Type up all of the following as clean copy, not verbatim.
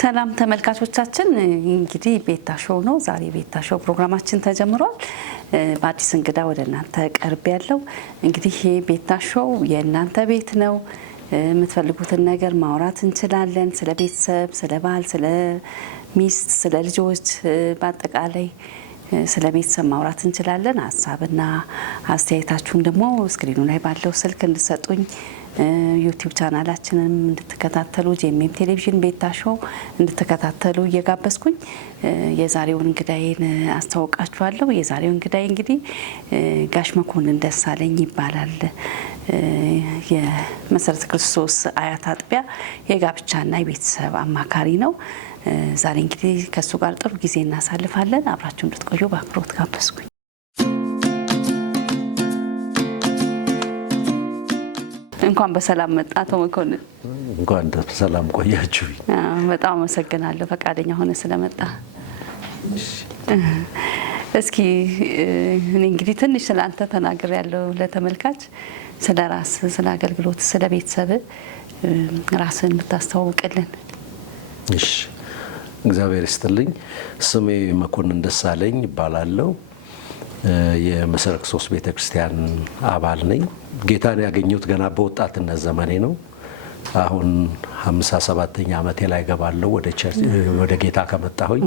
ሰላም ተመልካቾቻችን እንግዲህ ቤታ ሾው ነው ዛሬ ቤታ ሾው ፕሮግራማችን ተጀምሯል በአዲስ እንግዳ ወደ እናንተ ቀርብ ያለው እንግዲህ ቤታ ሾው የእናንተ ቤት ነው የምትፈልጉትን ነገር ማውራት እንችላለን ስለ ቤተሰብ ስለ ባል ስለ ሚስት ስለ ልጆች በአጠቃላይ ስለ ቤተሰብ ማውራት እንችላለን ሐሳብና አስተያየታችሁን ደግሞ ስክሪኑ ላይ ባለው ስልክ እንድትሰጡኝ ዩቲዩብ ቻናላችንን እንድትከታተሉ ጄኤምኤም ቴሌቪዥን ቤታ ሾው እንድትከታተሉ እየጋበዝኩኝ የዛሬውን እንግዳዬን አስተዋውቃችኋለሁ የዛሬው እንግዳዬ እንግዲህ ጋሽ መኮንን ደሳለኝ ይባላል የመሰረተ ክርስቶስ አያት አጥቢያ የጋብቻና የቤተሰብ አማካሪ ነው ዛሬ እንግዲህ ከሱ ጋር ጥሩ ጊዜ እናሳልፋለን አብራችሁ እንድትቆዩ በአክብሮት ጋበዝኩኝ እንኳን በሰላም መጣ አቶ መኮንን እንኳን በሰላም ቆያችሁ በጣም አመሰግናለሁ ፈቃደኛ ሆነ ስለመጣ እስኪ እኔ እንግዲህ ትንሽ ስላንተ ተናግሬያለሁ ለተመልካች ስለ ራስ ስለ አገልግሎት ስለ ቤተሰብ ራስን ብታስተዋውቅልን እሺ እግዚአብሔር ይስጥልኝ ስሜ መኮንን ደሳለኝ ይባላል የመሰረተ ክርስቶስ ቤተክርስቲያን አባል ነኝ ጌታን ያገኘሁት ገና በወጣትነት ዘመኔ ነው አሁን 57ኛ ዓመቴ ላይ ገባለሁ ወደ ጌታ ከመጣሁኝ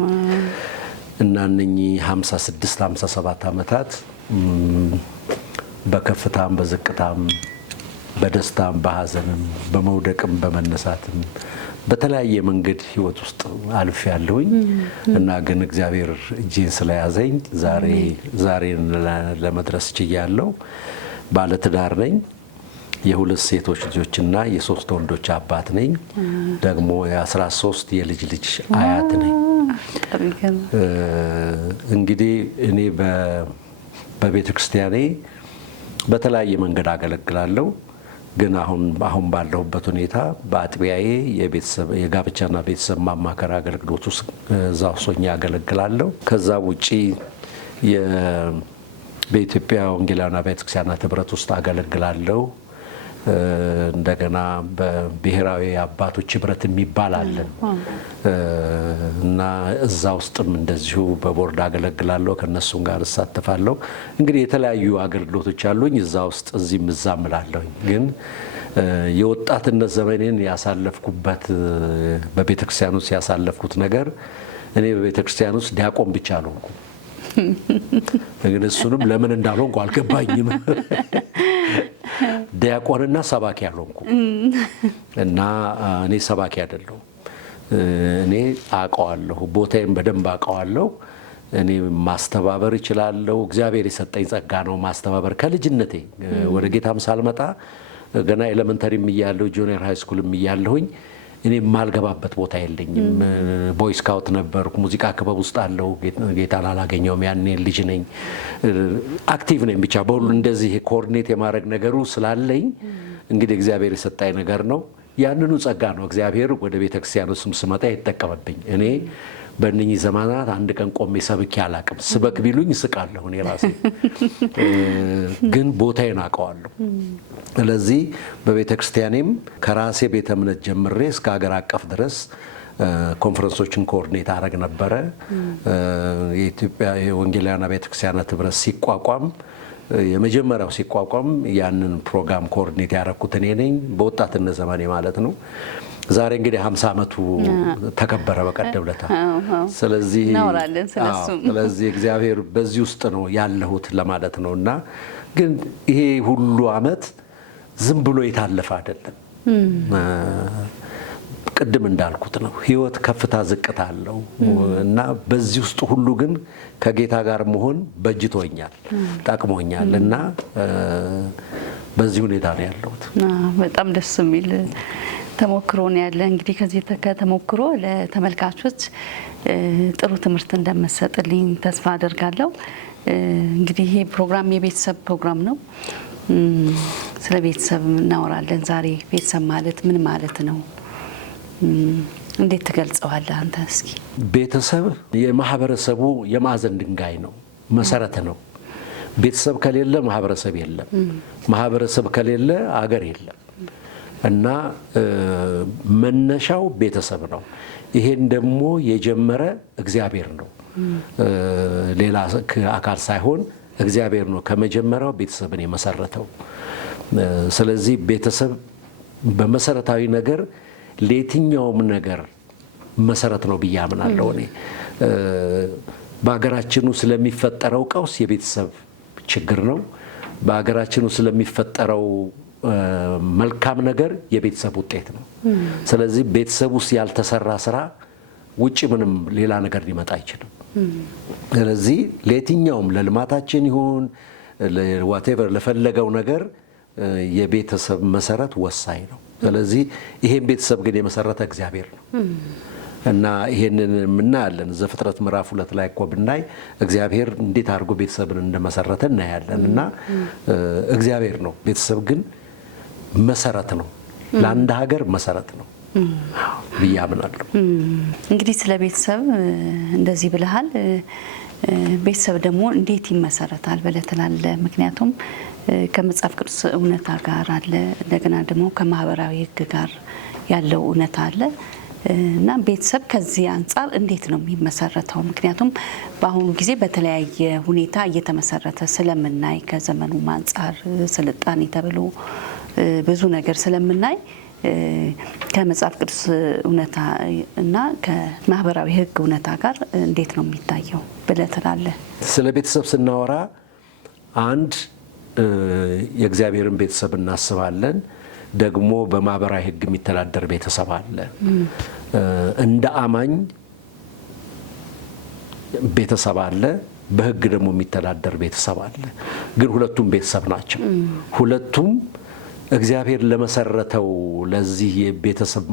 እና እነኚህ 56 57 ዓመታት በከፍታም በዝቅታም በደስታም በሐዘንም በመውደቅም በመነሳትም በተለያየ መንገድ ህይወት ውስጥ አልፍ ያለሁኝ እና ግን እግዚአብሔር እጄን ስለያዘኝ ዛሬ ለመድረስ ችያለሁ ባለ ትዳር ነኝ የሁለት ሴቶች ልጆችና የሶስት ወንዶች አባት ነኝ ደግሞ የ13 የልጅ አያት ነኝ እንግዲህ እኔ በቤተክርስቲያኔ በተለያየ መንገድ አገለግላለሁ ግን አሁን ባለሁበት ሁኔታ በአጥቢያዬ የጋብቻና ቤተሰብ ማማከር አገልግሎት ውስጥ እዛው ሆኜ አገለግላለሁ ከዛ ውጪ በኢትዮጵያ ወንጌላውያን ቤተክርስቲያናት ህብረት ውስጥ አገለግላለሁ እንደገና በብሔራዊ አባቶች ህብረት የሚባል አለ እና እዛ ውስጥም እንደዚሁ በቦርድ አገለግላለሁ ከነሱም ጋር እሳተፋለሁ እንግዲህ የተለያዩ አገልግሎቶች አሉኝ እዛ ውስጥ እዚህም እዛም እላለሁኝ ግን የወጣትነት ዘመኔን ያሳለፍኩበት በቤተክርስቲያን ውስጥ ያሳለፍኩት ነገር እኔ በቤተክርስቲያን ውስጥ ዲያቆን ብቻ አልሆንኩም ግን እሱንም ለምን እንዳልሆንኩ አልገባኝም ዲያቆንና ሰባኪ አልሆንኩም እና እኔ ሰባኪ አይደለሁም እኔ አውቀዋለሁ ቦታዬን በደንብ አውቀዋለሁ እኔ ማስተባበር እችላለሁ እግዚአብሔር የሰጠኝ ጸጋ ነው ማስተባበር ከልጅነቴ ወደ ጌታም ሳልመጣ ገና ኤሌመንተሪም እያለሁ ጁኒየር ሃይ ስኩልም እያለሁኝ እኔ ማልገባበት ቦታ የለኝም ቦይ ስካውት ነበርኩ ሙዚቃ ክበብ ውስጥ አለው ጌታን አላገኘውም ያኔ ልጅ ነኝ አክቲቭ ነኝ ብቻ በሁሉ እንደዚህ ኮኦርዲኔት የማድረግ ነገሩ ስላለኝ እንግዲህ እግዚአብሔር የሰጠኝ ነገር ነው ያንኑ ጸጋ ነው እግዚአብሔር ወደ ቤተክርስቲያኑ ስመጣ የተጠቀመብኝ እኔ በእነኚህ ዘመናት አንድ ቀን ቆሜ ሰብኬ አላቅም ስበክ ቢሉኝ ስቃለሁ እኔ ራሴ ግን ቦታዬን አውቀዋለሁ ስለዚህ በቤተክርስቲያኔም ከራሴ ቤተ እምነት ጀምሬ እስከ ሀገር አቀፍ ድረስ ኮንፈረንሶችን ኮኦርዲኔት አደረግ ነበረ የኢትዮጵያ የወንጌላውያን ቤተክርስቲያናት ህብረት ሲቋቋም የመጀመሪያው ሲቋቋም ያንን ፕሮግራም ኮኦርዲኔት ያደረኩት እኔ ነኝ በወጣትነት ዘመኔ ማለት ነው ዛሬ እንግዲህ 50 አመቱ ተከበረ በቀደም ለታ ስለዚህ እግዚአብሔር በዚህ ውስጥ ነው ያለሁት ለማለት ነውና ግን ይሄ ሁሉ አመት ዝም ብሎ የታለፈ አይደለም ቅድም እንዳልኩት ነው ህይወት ከፍታ ዝቅታ አለው እና በዚህ ውስጥ ሁሉ ግን ከጌታ ጋር መሆን በጅቶኛል ጠቅሞኛል እና በዚህ ሁኔታ ነው ያለሁት በጣም ደስ የሚል ተሞክሮ ነው ያለ እንግዲህ ከዚህ ተሞክሮ ለተመልካቾች ጥሩ ትምህርት እንደምትሰጥልኝ ተስፋ አደርጋለሁ እንግዲህ ይሄ ፕሮግራም የቤተሰብ ፕሮግራም ነው ስለ ቤተሰብ እናወራለን ዛሬ ቤተሰብ ማለት ምን ማለት ነው እንዴት ትገልጸዋለህ አንተ እስኪ ቤተሰብ የማህበረሰቡ የማዕዘን ድንጋይ ነው መሰረት ነው ቤተሰብ ከሌለ ማህበረሰብ የለም ማህበረሰብ ከሌለ አገር የለም እና መነሻው ቤተሰብ ነው። ይሄን ደግሞ የጀመረ እግዚአብሔር ነው፣ ሌላ አካል ሳይሆን እግዚአብሔር ነው ከመጀመሪያው ቤተሰብን የመሰረተው። ስለዚህ ቤተሰብ በመሰረታዊ ነገር ለየትኛውም ነገር መሰረት ነው ብዬ አምናለሁ እኔ። በሀገራችን ውስጥ ስለሚፈጠረው ቀውስ የቤተሰብ ችግር ነው። በሀገራችን ውስጥ ስለሚፈጠረው መልካም ነገር የቤተሰብ ውጤት ነው። ስለዚህ ቤተሰብ ውስጥ ያልተሰራ ስራ ውጭ ምንም ሌላ ነገር ሊመጣ አይችልም። ስለዚህ ለየትኛውም ለልማታችን ይሁን ዋቴቨር ለፈለገው ነገር የቤተሰብ መሰረት ወሳኝ ነው። ስለዚህ ይሄን ቤተሰብ ግን የመሰረተ እግዚአብሔር ነው እና ይሄንን እናያለን። ዘፍጥረት ምዕራፍ 2 ላይ እኮ ብናይ እግዚአብሔር እንዴት አድርጎ ቤተሰብን እንደመሰረተ እናያለን። እና እግዚአብሔር ነው። ቤተሰብ ግን መሰረት ነው፣ ለአንድ ሀገር መሰረት ነው ብዬ አምናለሁ። እንግዲህ ስለ ቤተሰብ እንደዚህ ብለሃል። ቤተሰብ ደግሞ እንዴት ይመሰረታል ብለህ ትላለህ? ምክንያቱም ከመጽሐፍ ቅዱስ እውነታ ጋር አለ፣ እንደገና ደግሞ ከማህበራዊ ሕግ ጋር ያለው እውነታ አለ እና ቤተሰብ ከዚህ አንጻር እንዴት ነው የሚመሰረተው? ምክንያቱም በአሁኑ ጊዜ በተለያየ ሁኔታ እየተመሰረተ ስለምናይ ከዘመኑ አንጻር ስልጣኔ ተብሎ ብዙ ነገር ስለምናይ ከመጽሐፍ ቅዱስ እውነታ እና ከማህበራዊ ሕግ እውነታ ጋር እንዴት ነው የሚታየው ብለህ ትላለህ? ስለ ቤተሰብ ስናወራ አንድ የእግዚአብሔርን ቤተሰብ እናስባለን። ደግሞ በማህበራዊ ሕግ የሚተዳደር ቤተሰብ አለ። እንደ አማኝ ቤተሰብ አለ፣ በሕግ ደግሞ የሚተዳደር ቤተሰብ አለ። ግን ሁለቱም ቤተሰብ ናቸው። ሁለቱም እግዚአብሔር ለመሰረተው ለዚህ የቤተሰብ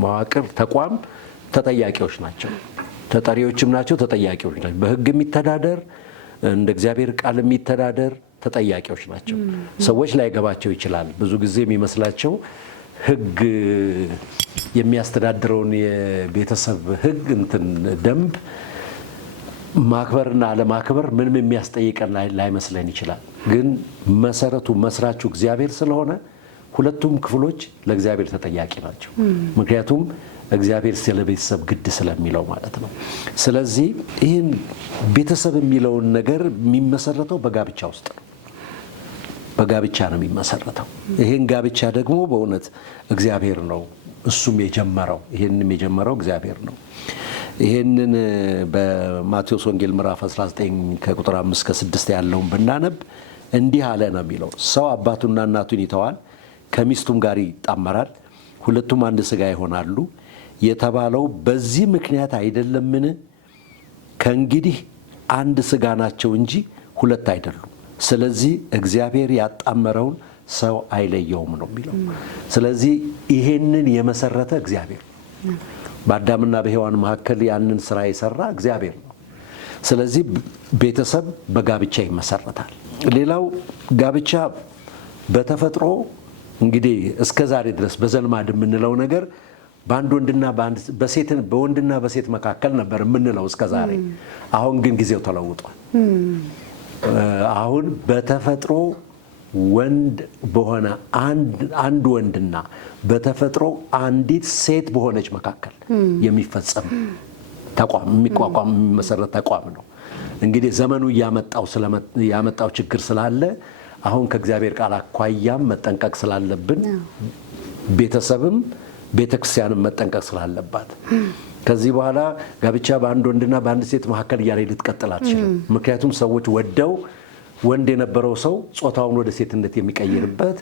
መዋቅር ተቋም ተጠያቂዎች ናቸው። ተጠሪዎችም ናቸው፣ ተጠያቂዎች ናቸው። በሕግ የሚተዳደር እንደ እግዚአብሔር ቃል የሚተዳደር ተጠያቂዎች ናቸው። ሰዎች ላይገባቸው ይችላል። ብዙ ጊዜ የሚመስላቸው ሕግ የሚያስተዳድረውን የቤተሰብ ሕግ ደንብ ማክበርና አለማክበር ምንም የሚያስጠይቀን ላይመስለን ይችላል። ግን መሰረቱ መስራቹ እግዚአብሔር ስለሆነ ሁለቱም ክፍሎች ለእግዚአብሔር ተጠያቂ ናቸው። ምክንያቱም እግዚአብሔር ስለ ቤተሰብ ግድ ስለሚለው ማለት ነው። ስለዚህ ይህን ቤተሰብ የሚለውን ነገር የሚመሰረተው በጋብቻ ውስጥ ነው። በጋብቻ ነው የሚመሰረተው። ይሄን ጋብቻ ደግሞ በእውነት እግዚአብሔር ነው እሱም የጀመረው። ይሄንም የጀመረው እግዚአብሔር ነው። ይሄንን በማቴዎስ ወንጌል ምዕራፍ 19 ከቁጥር 5 እስከ 6 ያለውን ብናነብ እንዲህ አለ ነው የሚለው። ሰው አባቱና እናቱን ይተዋል፣ ከሚስቱም ጋር ይጣመራል፣ ሁለቱም አንድ ሥጋ ይሆናሉ የተባለው በዚህ ምክንያት አይደለምን? ከእንግዲህ አንድ ሥጋ ናቸው እንጂ ሁለት አይደሉም። ስለዚህ እግዚአብሔር ያጣመረውን ሰው አይለየውም ነው የሚለው። ስለዚህ ይሄንን የመሰረተ እግዚአብሔር፣ በአዳምና በሔዋን መካከል ያንን ስራ የሰራ እግዚአብሔር ነው። ስለዚህ ቤተሰብ በጋብቻ ይመሰረታል። ሌላው ጋብቻ በተፈጥሮ እንግዲህ እስከ ዛሬ ድረስ በዘልማድ የምንለው ነገር በአንድ ወንድና በወንድና በሴት መካከል ነበር የምንለው እስከ ዛሬ። አሁን ግን ጊዜው ተለውጧል። አሁን በተፈጥሮ ወንድ በሆነ አንድ ወንድና በተፈጥሮ አንዲት ሴት በሆነች መካከል የሚፈጸም ተቋም የሚቋቋም የሚመሰረት ተቋም ነው። እንግዲህ ዘመኑ ያመጣው ችግር ስላለ አሁን ከእግዚአብሔር ቃል አኳያም መጠንቀቅ ስላለብን ቤተሰብም ቤተክርስቲያንም መጠንቀቅ ስላለባት ከዚህ በኋላ ጋብቻ በአንድ ወንድና በአንድ ሴት መካከል እያለ ልትቀጥል አትችልም። ምክንያቱም ሰዎች ወደው ወንድ የነበረው ሰው ጾታውን ወደ ሴትነት የሚቀይርበት፣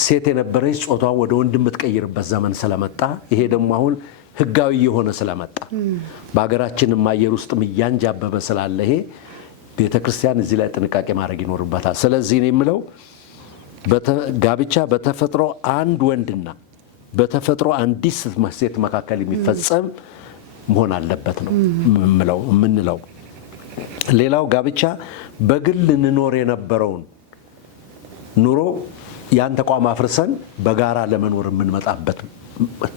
ሴት የነበረች ጾታውን ወደ ወንድ የምትቀይርበት ዘመን ስለመጣ ይሄ ደግሞ አሁን ሕጋዊ የሆነ ስለመጣ በሀገራችንም አየር ውስጥም እያንጃበበ ስላለ ይሄ ቤተክርስቲያን እዚህ ላይ ጥንቃቄ ማድረግ ይኖርበታል። ስለዚህ ነው የምለው ጋብቻ በተፈጥሮ አንድ ወንድና በተፈጥሮ አንዲት ሴት መካከል የሚፈጸም መሆን አለበት ነው የምንለው። ሌላው ጋብቻ በግል እንኖር የነበረውን ኑሮ ያን ተቋም አፍርሰን በጋራ ለመኖር የምንመጣበት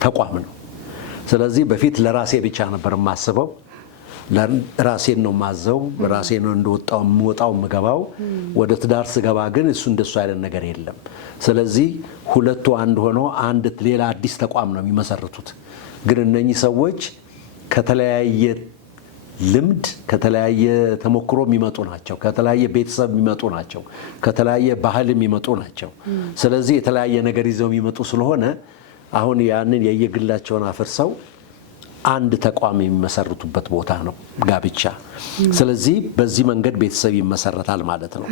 ተቋም ነው። ስለዚህ በፊት ለራሴ ብቻ ነበር የማስበው፣ ራሴን ነው ማዘው፣ ራሴን ነው እንደወጣው የምወጣው የምገባው። ወደ ትዳር ስገባ ግን እንደሱ አይነት ነገር የለም። ስለዚህ ሁለቱ አንድ ሆነው አንድ ሌላ አዲስ ተቋም ነው የሚመሰርቱት። ግን እነኚህ ሰዎች ከተለያየ ልምድ ከተለያየ ተሞክሮ የሚመጡ ናቸው። ከተለያየ ቤተሰብ የሚመጡ ናቸው። ከተለያየ ባህል የሚመጡ ናቸው። ስለዚህ የተለያየ ነገር ይዘው የሚመጡ ስለሆነ አሁን ያንን የየግላቸውን አፍርሰው አንድ ተቋም የሚመሰርቱበት ቦታ ነው ጋብቻ። ስለዚህ በዚህ መንገድ ቤተሰብ ይመሰረታል ማለት ነው።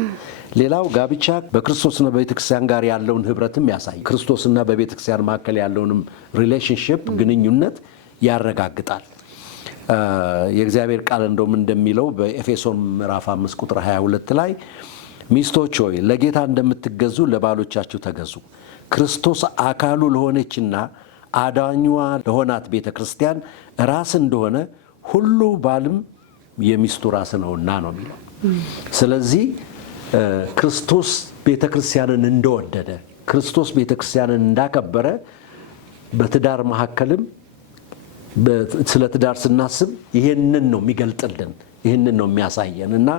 ሌላው ጋብቻ በክርስቶስና በቤተክርስቲያን ጋር ያለውን ህብረትም ያሳያል። ክርስቶስና በቤተክርስቲያን መካከል ያለውንም ሪሌሽንሺፕ ግንኙነት ያረጋግጣል። የእግዚአብሔር ቃል እንደውም እንደሚለው በኤፌሶን ምዕራፍ 5 ቁጥር 22 ላይ ሚስቶች ሆይ ለጌታ እንደምትገዙ ለባሎቻችሁ ተገዙ፣ ክርስቶስ አካሉ ለሆነችና አዳኙዋ ለሆናት ቤተ ክርስቲያን ራስ እንደሆነ ሁሉ ባልም የሚስቱ ራስ ነውና ነው የሚለው። ስለዚህ ክርስቶስ ቤተ ክርስቲያንን እንደወደደ፣ ክርስቶስ ቤተ ክርስቲያንን እንዳከበረ በትዳር መካከልም ስለ ትዳር ስናስብ ይሄንን ነው የሚገልጥልን፣ ይሄንን ነው የሚያሳየን እና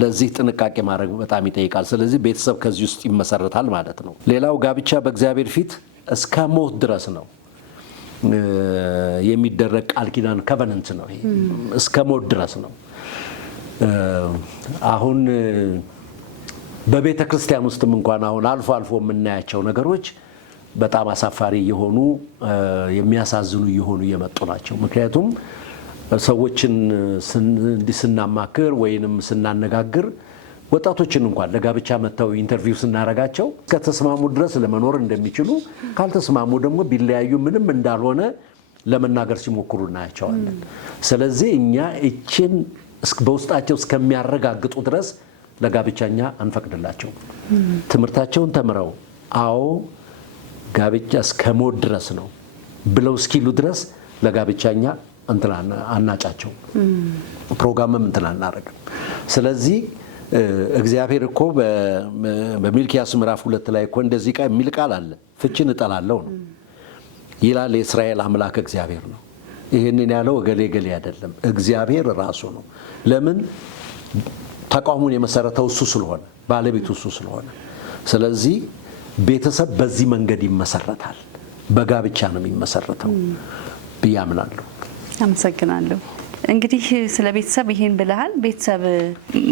ለዚህ ጥንቃቄ ማድረግ በጣም ይጠይቃል። ስለዚህ ቤተሰብ ከዚህ ውስጥ ይመሰረታል ማለት ነው። ሌላው ጋብቻ በእግዚአብሔር ፊት እስከ ሞት ድረስ ነው የሚደረግ ቃል ኪዳን ኮቨነንት ነው። ይሄ እስከ ሞት ድረስ ነው። አሁን በቤተ ክርስቲያን ውስጥም እንኳን አሁን አልፎ አልፎ የምናያቸው ነገሮች በጣም አሳፋሪ የሆኑ የሚያሳዝኑ የሆኑ እየመጡ ናቸው። ምክንያቱም ሰዎችን ስናማክር ወይንም ስናነጋግር ወጣቶችን እንኳን ለጋብቻ መጥተው ኢንተርቪው ስናረጋቸው ከተስማሙ ድረስ ለመኖር እንደሚችሉ ካልተስማሙ ደግሞ ቢለያዩ ምንም እንዳልሆነ ለመናገር ሲሞክሩ እናያቸዋለን። ስለዚህ እኛ እችን በውስጣቸው እስከሚያረጋግጡ ድረስ ለጋብቻኛ አንፈቅድላቸው። ትምህርታቸውን ተምረው አዎ ጋብቻ እስከ ሞት ድረስ ነው ብለው እስኪሉ ድረስ ለጋብቻኛ አናጫቸው፣ ፕሮግራምም አናረግም። ስለዚህ እግዚአብሔር እኮ በሚልክያስ ምዕራፍ 2 ላይ እኮ እንደዚህ የሚል ቃል አለ። ፍችን እጠላለሁ ነው ይላል የእስራኤል አምላክ እግዚአብሔር ነው። ይህንን ያለው እገሌ ገሌ አይደለም፣ እግዚአብሔር ራሱ ነው። ለምን? ተቋሙን የመሰረተው እሱ ስለሆነ፣ ባለቤቱ እሱ ስለሆነ። ስለዚህ ቤተሰብ በዚህ መንገድ ይመሰረታል። በጋብቻ ነው የሚመሰረተው ብዬ አምናለሁ። አመሰግናለሁ። እንግዲህ ስለ ቤተሰብ ይሄን ብለሃል። ቤተሰብ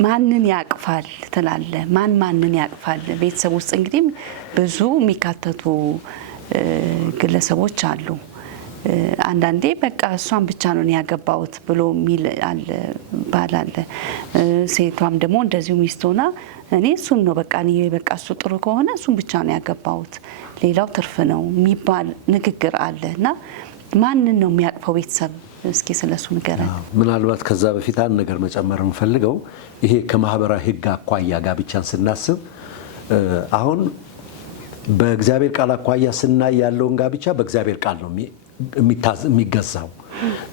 ማንን ያቅፋል ትላለህ? ማንን ያቅፋል? ቤተሰብ ውስጥ እንግዲህ ብዙ የሚካተቱ ግለሰቦች አሉ። አንዳንዴ በቃ እሷን ብቻ ነው ያገባሁት ብሎ የሚል አለ፣ ባል አለ። ሴቷም ደግሞ እንደዚሁ ሚስት ሆና እኔ እሱን ነው በቃ እሱ ጥሩ ከሆነ እሱን ብቻ ነው ያገባሁት ሌላው ትርፍ ነው የሚባል ንግግር አለ እና ማንን ነው የሚያቅፈው ቤተሰብ? እስኪ ስለሱ ንገረን። ምናልባት ከዛ በፊት አንድ ነገር መጨመር የምፈልገው ይሄ ከማህበራዊ ሕግ አኳያ ጋብቻን ስናስብ አሁን በእግዚአብሔር ቃል አኳያ ስናይ ያለውን ጋብቻ በእግዚአብሔር ቃል ነው የሚገዛው፣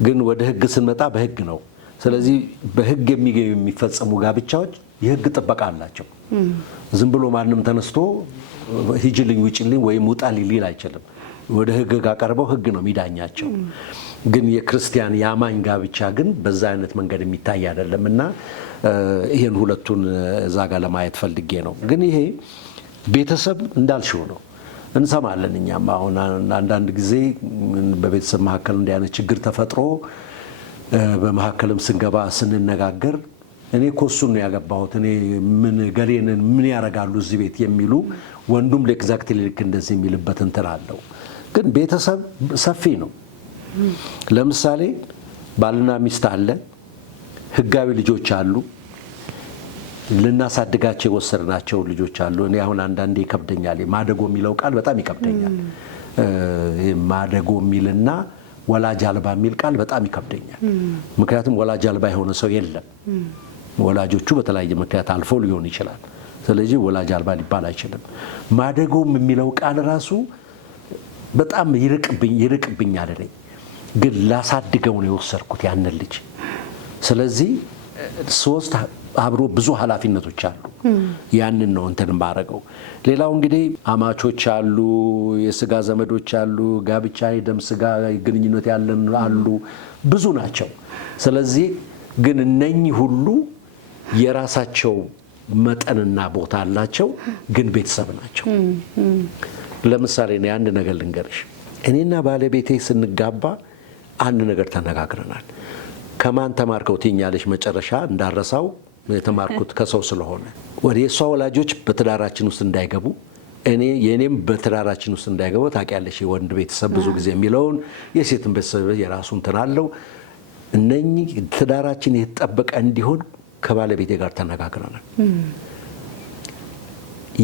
ግን ወደ ሕግ ስንመጣ በሕግ ነው። ስለዚህ በሕግ የሚፈጸሙ ጋብቻዎች የሕግ ጥበቃ አላቸው። ዝም ብሎ ማንም ተነስቶ ሂጅልኝ ውጭልኝ ወይም ውጣልኝ ሊል አይችልም። ወደ ሕግ ቀርበው ሕግ ነው የሚዳኛቸው። ግን የክርስቲያን የአማኝ ጋብቻ ግን በዛ አይነት መንገድ የሚታይ አይደለም እና ይሄን ሁለቱን እዛ ጋር ለማየት ፈልጌ ነው። ግን ይሄ ቤተሰብ እንዳልሽው ነው እንሰማለን። እኛም አሁን አንዳንድ ጊዜ በቤተሰብ መካከል እንዲህ አይነት ችግር ተፈጥሮ በመካከልም ስንገባ ስንነጋገር እኔ እኮ እሱን ነው ያገባሁት፣ እኔ ምን ገሌንን ምን ያደርጋሉ እዚህ ቤት የሚሉ ወንዱም ለኤግዛክትሊ ልክ እንደዚህ የሚልበት እንትን አለው። ግን ቤተሰብ ሰፊ ነው። ለምሳሌ ባልና ሚስት አለ፣ ህጋዊ ልጆች አሉ፣ ልናሳድጋቸው የወሰድናቸው ልጆች አሉ። እኔ አሁን አንዳንዴ ይከብደኛል፣ ማደጎ የሚለው ቃል በጣም ይከብደኛል። ማደጎ የሚልና ወላጅ አልባ የሚል ቃል በጣም ይከብደኛል። ምክንያቱም ወላጅ አልባ የሆነ ሰው የለም። ወላጆቹ በተለያየ ምክንያት አልፎ ሊሆን ይችላል። ስለዚህ ወላጅ አልባ ሊባል አይችልም። ማደጎም የሚለው ቃል ራሱ በጣም ይርቅብኛል። እኔ ግን ላሳድገው ነው የወሰድኩት ያንን ልጅ። ስለዚህ ሶስት አብሮ ብዙ ኃላፊነቶች አሉ። ያንን ነው እንትን ማረገው። ሌላው እንግዲህ አማቾች አሉ፣ የስጋ ዘመዶች አሉ፣ ጋብቻ የደም ስጋ ግንኙነት ያለን አሉ፣ ብዙ ናቸው። ስለዚህ ግን እነኚህ ሁሉ የራሳቸው መጠንና ቦታ አላቸው፣ ግን ቤተሰብ ናቸው። ለምሳሌ ነው አንድ ነገር ልንገርሽ። እኔና ባለቤቴ ስንጋባ አንድ ነገር ተነጋግረናል። ከማን ተማርከው ትኛለሽ? መጨረሻ እንዳረሳው የተማርኩት ከሰው ስለሆነ ወደ የሷ ወላጆች በትዳራችን ውስጥ እንዳይገቡ የኔም በትዳራችን ውስጥ እንዳይገቡ ታውቂያለሽ። የወንድ ቤተሰብ ብዙ ጊዜ የሚለውን የሴትን ቤተሰብ የራሱ እንትን አለው። እነኚህ ትዳራችን የተጠበቀ እንዲሆን ከባለቤቴ ጋር ተነጋግረናል።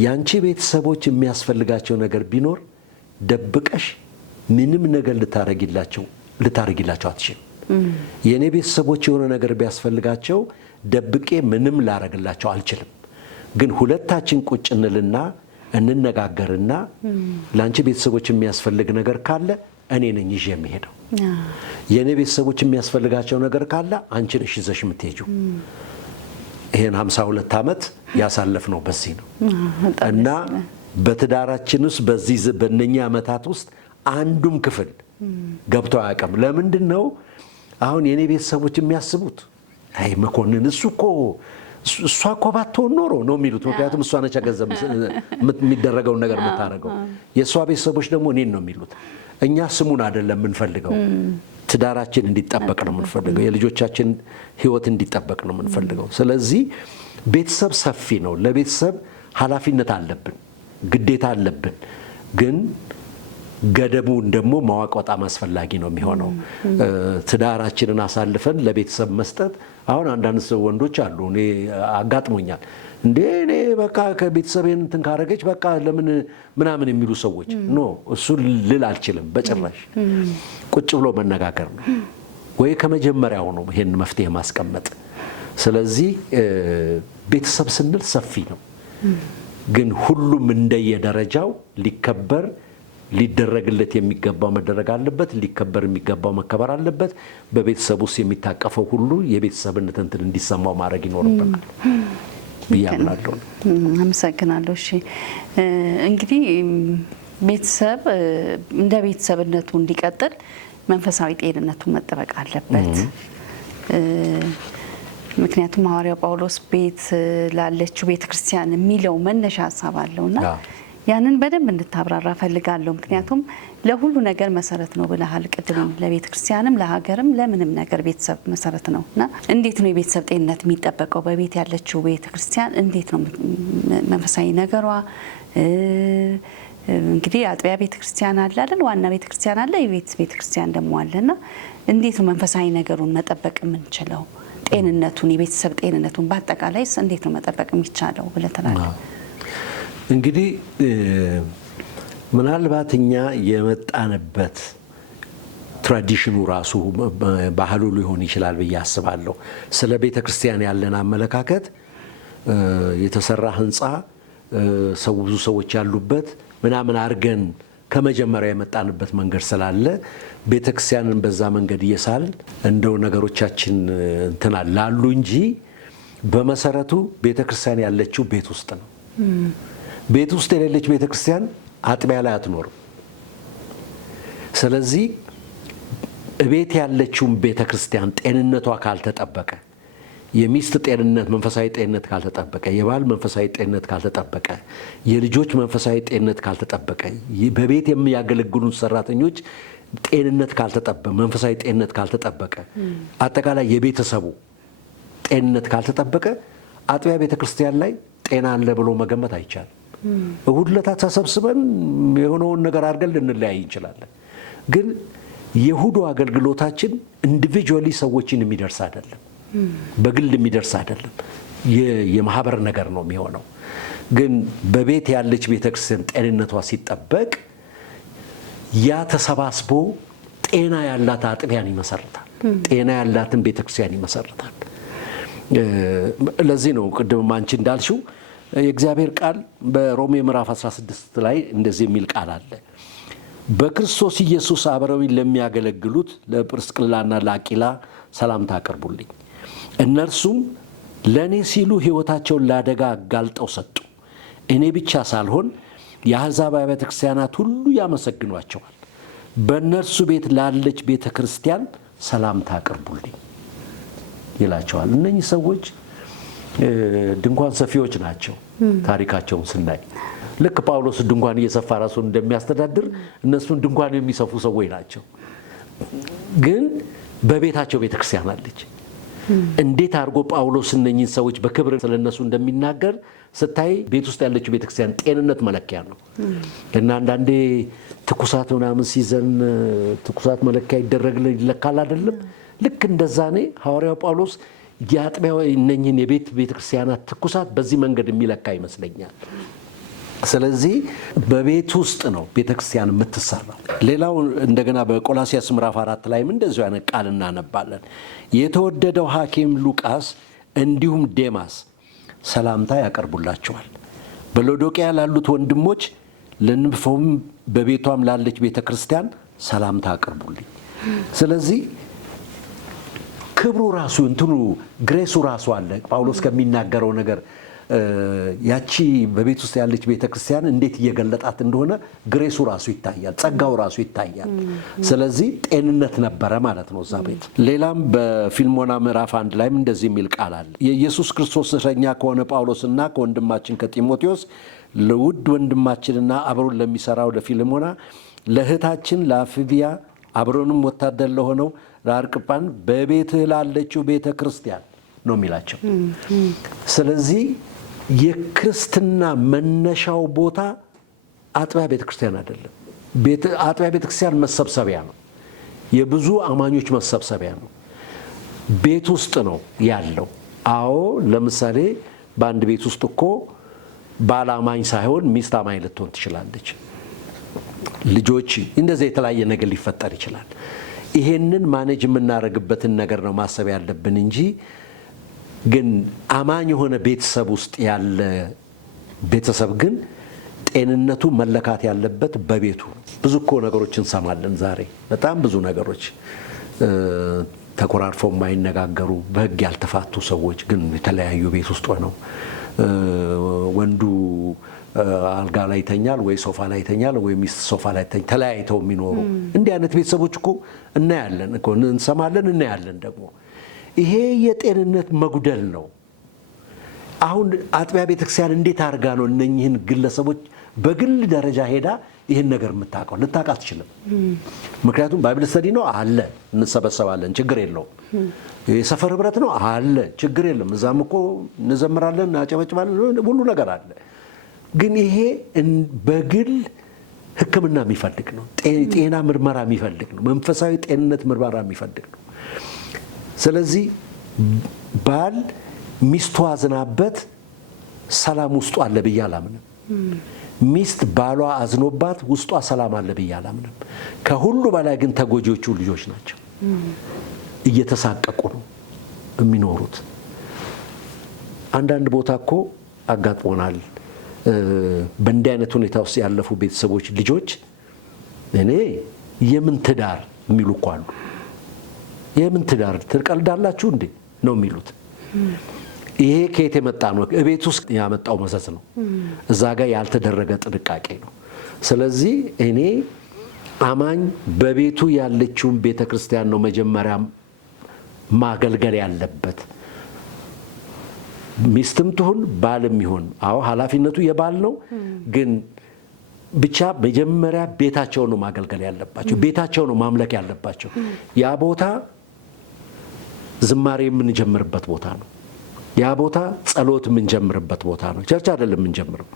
ያንቺ ቤተሰቦች የሚያስፈልጋቸው ነገር ቢኖር ደብቀሽ ምንም ነገር ልታረጊላቸው አትችልም። የኔ ቤተሰቦች የሆነ ነገር ቢያስፈልጋቸው ደብቄ ምንም ላረግላቸው አልችልም። ግን ሁለታችን ቁጭ እንልና እንነጋገርና ለአንቺ ቤተሰቦች የሚያስፈልግ ነገር ካለ እኔ ነኝ ይዤ የሚሄደው። የኔ ቤተሰቦች የሚያስፈልጋቸው ነገር ካለ አንቺ ነሽ ይዘሽ የምትሄጂው። ይሄን 52 ዓመት ያሳለፍነው በዚህ ነው እና በትዳራችን ውስጥ በእነኛ ዓመታት ውስጥ አንዱም ክፍል ገብቶ አያውቅም። ለምንድን ነው አሁን የኔ ቤተሰቦች የሚያስቡት? አይ መኮንን እሷ እኮ ባትሆን ኖሮ ነው የሚሉት። ምክንያቱም እሷ ነች ገንዘብ የሚደረገውን ነገር የምታደርገው። የእሷ ቤተሰቦች ደግሞ እኔን ነው የሚሉት። እኛ ስሙን አይደለም የምንፈልገው፣ ትዳራችን እንዲጠበቅ ነው የምንፈልገው። የልጆቻችን ሕይወት እንዲጠበቅ ነው የምንፈልገው። ስለዚህ ቤተሰብ ሰፊ ነው። ለቤተሰብ ኃላፊነት አለብን፣ ግዴታ አለብን። ግን ገደቡን ደግሞ ማወቅ በጣም አስፈላጊ ነው የሚሆነው። ትዳራችንን አሳልፈን ለቤተሰብ መስጠት። አሁን አንዳንድ ወንዶች አሉ፣ እኔ አጋጥሞኛል፣ እንዴ እኔ በቃ ከቤተሰቤን እንትን ካረገች በቃ ለምን ምናምን የሚሉ ሰዎች ኖ፣ እሱ ልል አልችልም በጭራሽ። ቁጭ ብሎ መነጋገር ነው ወይ ከመጀመሪያው ነው ይሄን መፍትሄ ማስቀመጥ። ስለዚህ ቤተሰብ ስንል ሰፊ ነው፣ ግን ሁሉም እንደየደረጃው ሊከበር ሊደረግለት የሚገባው መደረግ አለበት፣ ሊከበር የሚገባው መከበር አለበት። በቤተሰብ ውስጥ የሚታቀፈው ሁሉ የቤተሰብነት እንትን እንዲሰማው ማድረግ ይኖርብናል ብዬ አምናለሁ። አመሰግናለሁ። እሺ እንግዲህ ቤተሰብ እንደ ቤተሰብነቱ እንዲቀጥል መንፈሳዊ ጤንነቱ መጠበቅ አለበት። ምክንያቱም ሐዋርያው ጳውሎስ ቤት ላለችው ቤተክርስቲያን የሚለው መነሻ ሀሳብ አለውና ያንን በደንብ እንድታብራራ ፈልጋለሁ። ምክንያቱም ለሁሉ ነገር መሰረት ነው ብለሃል ቅድም። ለቤተ ክርስቲያንም ለሀገርም ለምንም ነገር ቤተሰብ መሰረት ነው እና እንዴት ነው የቤተሰብ ጤንነት የሚጠበቀው? በቤት ያለችው ቤተ ክርስቲያን እንዴት ነው መንፈሳዊ ነገሯ? እንግዲህ አጥቢያ ቤተ ክርስቲያን አለ አይደል? ዋና ቤተ ክርስቲያን አለ፣ የቤት ቤተ ክርስቲያን ደግሞ አለና እንዴት ነው መንፈሳዊ ነገሩን መጠበቅ የምንችለው? ጤንነቱን፣ የቤተሰብ ጤንነቱን በአጠቃላይ እንዴት ነው መጠበቅ የሚቻለው ብለህ ትላለህ? እንግዲህ ምናልባት እኛ የመጣንበት ትራዲሽኑ ራሱ ባህሉ ሊሆን ይችላል ብዬ አስባለሁ። ስለ ቤተ ክርስቲያን ያለን አመለካከት የተሰራ ህንፃ ብዙ ሰዎች ያሉበት ምናምን አድርገን ከመጀመሪያ የመጣንበት መንገድ ስላለ ቤተ ክርስቲያንን በዛ መንገድ እየሳልን እንደው ነገሮቻችን እንትና ላሉ እንጂ በመሰረቱ ቤተ ክርስቲያን ያለችው ቤት ውስጥ ነው። ቤት ውስጥ የሌለች ቤተ ክርስቲያን አጥቢያ ላይ አትኖርም። ስለዚህ ቤት ያለችውን ቤተ ክርስቲያን ጤንነቷ ካልተጠበቀ፣ የሚስት ጤንነት መንፈሳዊ ጤንነት ካልተጠበቀ፣ የባል መንፈሳዊ ጤንነት ካልተጠበቀ፣ የልጆች መንፈሳዊ ጤንነት ካልተጠበቀ፣ በቤት የሚያገለግሉ ሰራተኞች ጤንነት ካልተጠበቀ፣ መንፈሳዊ ጤንነት ካልተጠበቀ፣ አጠቃላይ የቤተሰቡ ጤንነት ካልተጠበቀ አጥቢያ ቤተ ክርስቲያን ላይ ጤና አለ ብሎ መገመት አይቻልም። እሁድ ዕለት ተሰብስበን የሆነውን ነገር አድርገን ልንለያይ እንችላለን። ግን የእሁዱ አገልግሎታችን ኢንዲቪጁዋሊ ሰዎችን የሚደርስ አይደለም፣ በግል የሚደርስ አይደለም፣ የማህበር ነገር ነው የሚሆነው። ግን በቤት ያለች ቤተክርስቲያን ጤንነቷ ሲጠበቅ ያ ተሰባስቦ ጤና ያላት አጥቢያን ይመሰርታል፣ ጤና ያላትን ቤተክርስቲያን ይመሰርታል። ለዚህ ነው ቅድም አንቺ እንዳልሽው የእግዚአብሔር ቃል በሮሜ ምዕራፍ 16 ላይ እንደዚህ የሚል ቃል አለ። በክርስቶስ ኢየሱስ አብረውኝ ለሚያገለግሉት ለጵርስቅላና ለአቂላ ሰላምታ አቅርቡልኝ። እነርሱም ለእኔ ሲሉ ሕይወታቸውን ለአደጋ አጋልጠው ሰጡ። እኔ ብቻ ሳልሆን የአሕዛብ አብያተ ክርስቲያናት ሁሉ ያመሰግኗቸዋል። በእነርሱ ቤት ላለች ቤተ ክርስቲያን ሰላምታ አቅርቡልኝ። ይላቸዋል። እነኚህ ሰዎች ድንኳን ሰፊዎች ናቸው። ታሪካቸውን ስናይ ልክ ጳውሎስ ድንኳን እየሰፋ ራሱን እንደሚያስተዳድር እነሱን ድንኳን የሚሰፉ ሰዎች ናቸው። ግን በቤታቸው ቤተክርስቲያን አለች። እንዴት አድርጎ ጳውሎስ እነኚህን ሰዎች በክብር ስለነሱ እንደሚናገር ስታይ ቤት ውስጥ ያለችው ቤተክርስቲያን ጤንነት መለኪያ ነው። እና አንዳንዴ ትኩሳት ምናምን ሲዘን ትኩሳት መለኪያ ይለካል አይደለም? ልክ እንደዛ ነው ሐዋርያው ጳውሎስ የአጥቢያው እነኚህን የቤት ቤተክርስቲያናት ትኩሳት በዚህ መንገድ የሚለካ ይመስለኛል። ስለዚህ በቤት ውስጥ ነው ቤተክርስቲያን የምትሰራው። ሌላው እንደገና በቆላስይስ ምዕራፍ 4 ላይም እንደዚሁ አይነት ቃል እናነባለን። የተወደደው ሐኪም ሉቃስ እንዲሁም ዴማስ ሰላምታ ያቀርቡላቸዋል። በሎዶቅያ ላሉት ወንድሞች ለንምፎም በቤቷም ላለች ቤተክርስቲያን ሰላምታ አቅርቡልኝ። ስለዚህ ክብሩ ራሱ እንትኑ ግሬሱ ራሱ አለ። ጳውሎስ ከሚናገረው ነገር ያቺ በቤት ውስጥ ያለች ቤተክርስቲያን እንዴት እየገለጣት እንደሆነ ግሬሱ ራሱ ይታያል፣ ጸጋው ራሱ ይታያል። ስለዚህ ጤንነት ነበረ ማለት ነው እዛ ቤት። ሌላም በፊልሞና ምዕራፍ 1 ላይም እንደዚህ የሚል ቃል አለ። የኢየሱስ ክርስቶስ እስረኛ ከሆነ ጳውሎስና ከወንድማችን ከጢሞቴዎስ ለውድ ወንድማችንና አብሮን ለሚሰራው ለፊልሞና፣ ለእህታችን ለአፍቢያ አብሮንም ወታደር ለሆነው ለአርቅጳን በቤትህ ላለችው ቤተ ክርስቲያን ነው የሚላቸው። ስለዚህ የክርስትና መነሻው ቦታ አጥቢያ ቤተክርስቲያን አይደለም። አጥቢያ ቤተክርስቲያን መሰብሰቢያ ነው፣ የብዙ አማኞች መሰብሰቢያ ነው። ቤት ውስጥ ነው ያለው። አዎ ለምሳሌ በአንድ ቤት ውስጥ እኮ ባል አማኝ ሳይሆን ሚስት አማኝ ልትሆን ትችላለች። ልጆች እንደዚህ የተለያየ ነገር ሊፈጠር ይችላል። ይሄንን ማኔጅ የምናደርግበትን ነገር ነው ማሰብ ያለብን እንጂ ግን አማኝ የሆነ ቤተሰብ ውስጥ ያለ ቤተሰብ ግን ጤንነቱ መለካት ያለበት በቤቱ። ብዙ እኮ ነገሮች እንሰማለን ዛሬ፣ በጣም ብዙ ነገሮች ተኮራርፈው የማይነጋገሩ በሕግ ያልተፋቱ ሰዎች ግን የተለያዩ ቤት ውስጥ ሆነው ወንዱ አልጋ ላይ ይተኛል ወይ ሶፋ ላይ ይተኛል ወይ ሚስት ሶፋ ላይ ተለያይተው የሚኖሩ እንዲህ አይነት ቤተሰቦች እኮ እናያለን እኮ እንሰማለን፣ እናያለን ደግሞ። ይሄ የጤንነት መጉደል ነው። አሁን አጥቢያ ቤተክርስቲያን እንዴት አድርጋ ነው እነኚህን ግለሰቦች በግል ደረጃ ሄዳ ይህን ነገር የምታውቀው? ልታውቅ አትችልም። ምክንያቱም ባይብል ስተዲ ነው አለ፣ እንሰበሰባለን፣ ችግር የለውም። የሰፈር ህብረት ነው አለ፣ ችግር የለም። እዛም እኮ እንዘምራለን፣ እናጨበጭባለን፣ ሁሉ ነገር አለ። ግን ይሄ በግል ሕክምና የሚፈልግ ነው። ጤና ምርመራ የሚፈልግ ነው። መንፈሳዊ ጤንነት ምርመራ የሚፈልግ ነው። ስለዚህ ባል ሚስቱ አዝናበት ሰላም ውስጡ አለ ብዬ አላምንም። ሚስት ባሏ አዝኖባት ውስጧ ሰላም አለ ብዬ አላምንም። ከሁሉ በላይ ግን ተጎጂዎቹ ልጆች ናቸው። እየተሳቀቁ ነው የሚኖሩት። አንዳንድ ቦታ እኮ አጋጥሞናል። በእንዲህ አይነት ሁኔታ ውስጥ ያለፉ ቤተሰቦች ልጆች እኔ የምን ትዳር የሚሉ እኮ አሉ። የምን ትዳር ትቀልዳላችሁ እንዴ ነው የሚሉት። ይሄ ከየት የመጣ ነው? እቤት ውስጥ ያመጣው መዘዝ ነው። እዛ ጋር ያልተደረገ ጥንቃቄ ነው። ስለዚህ እኔ አማኝ በቤቱ ያለችውን ቤተ ክርስቲያን ነው መጀመሪያ ማገልገል ያለበት። ሚስትም ትሁን ባልም ይሁን፣ አዎ ኃላፊነቱ የባል ነው። ግን ብቻ መጀመሪያ ቤታቸው ነው ማገልገል ያለባቸው፣ ቤታቸው ነው ማምለክ ያለባቸው። ያ ቦታ ዝማሬ የምንጀምርበት ቦታ ነው። ያ ቦታ ጸሎት የምንጀምርበት ቦታ ነው። ቸርች አይደለም የምንጀምረው።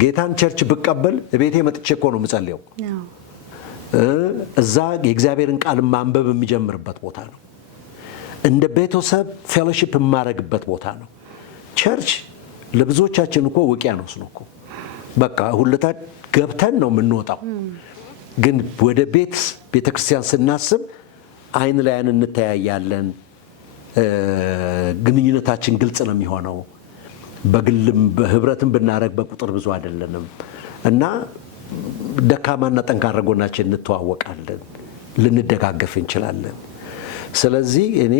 ጌታን ቸርች ብቀበል ቤቴ መጥቼ እኮ ነው የምጸልየው። እዛ የእግዚአብሔርን ቃል ማንበብ የሚጀምርበት ቦታ ነው። እንደ ቤተሰብ ፌሎሺፕ የማረግበት ቦታ ነው። ቸርች ለብዙዎቻችን እኮ ውቅያኖስ ነው እኮ። በቃ ሁለታ ገብተን ነው የምንወጣው። ግን ወደ ቤተክርስቲያን ስናስብ አይን ላይ አይን እንተያያለን። ግንኙነታችን ግልጽ ነው የሚሆነው። በግልም በህብረትም ብናረግ በቁጥር ብዙ አይደለንም እና ደካማና ጠንካራ ጎናችን እንተዋወቃለን፣ ልንደጋገፍ እንችላለን። ስለዚህ እኔ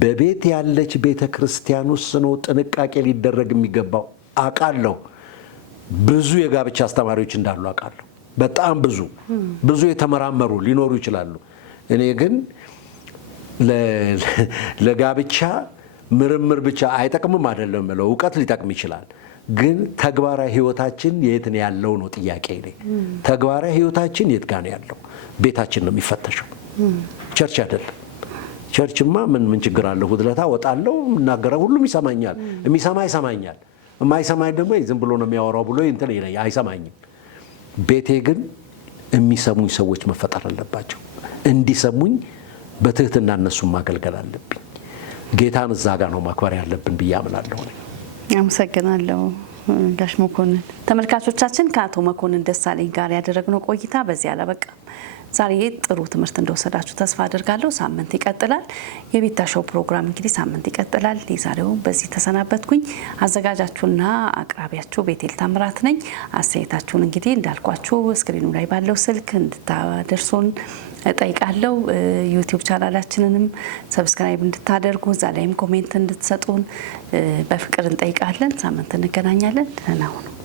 በቤት ያለች ቤተ ክርስቲያን ውስጥ ነው ጥንቃቄ ሊደረግ የሚገባው። አውቃለሁ ብዙ የጋብቻ አስተማሪዎች እንዳሉ አውቃለሁ። በጣም ብዙ የተመራመሩ ሊኖሩ ይችላሉ። እኔ ግን ለጋብቻ ምርምር ብቻ አይጠቅምም አይደለም ብለው እውቀት ሊጠቅም ይችላል። ግን ተግባራዊ ህይወታችን የት ነው ያለው ነው ጥያቄ ነው። ተግባራዊ ህይወታችን የት ጋር ነው ያለው? ቤታችን ነው የሚፈተሸው፣ ቸርች አይደለም። ቸርችማ ምን ችግር አለው? ሁድለታ ወጣለው እናገረው ሁሉም ይሰማኛል። የሚሰማ ይሰማኛል፣ የማይሰማኝ ደግሞ ዝም ብሎ ነው የሚያወራው ብሎ እንትን ይለኝ አይሰማኝም። ቤቴ ግን የሚሰሙኝ ሰዎች መፈጠር አለባቸው። እንዲሰሙኝ በትህትና እነሱን ማገልገል አለብኝ። ጌታን እዛ ጋር ነው ማክበር ያለብን ብዬ አምናለሁ። አመሰግናለሁ ጋሽ መኮንን። ተመልካቾቻችን ከአቶ መኮንን ደሳለኝ ጋር ያደረግነው ቆይታ በዚህ አላበቃም። ዛሬ ጥሩ ትምህርት እንደወሰዳችሁ ተስፋ አድርጋለሁ። ሳምንት ይቀጥላል። የቤታሾው ፕሮግራም እንግዲህ ሳምንት ይቀጥላል። የዛሬው በዚህ ተሰናበትኩኝ። አዘጋጃችሁና አቅራቢያችሁ ቤቴል ታምራት ነኝ። አስተያየታችሁን እንግዲህ እንዳልኳችሁ ስክሪኑ ላይ ባለው ስልክ እንድታደርሱን እጠይቃለሁ። ዩቲዩብ ቻናላችንንም ሰብስክራይብ እንድታደርጉ እዛ ላይም ኮሜንት እንድትሰጡን በፍቅር እንጠይቃለን። ሳምንት እንገናኛለን። ደህና ሁኑ።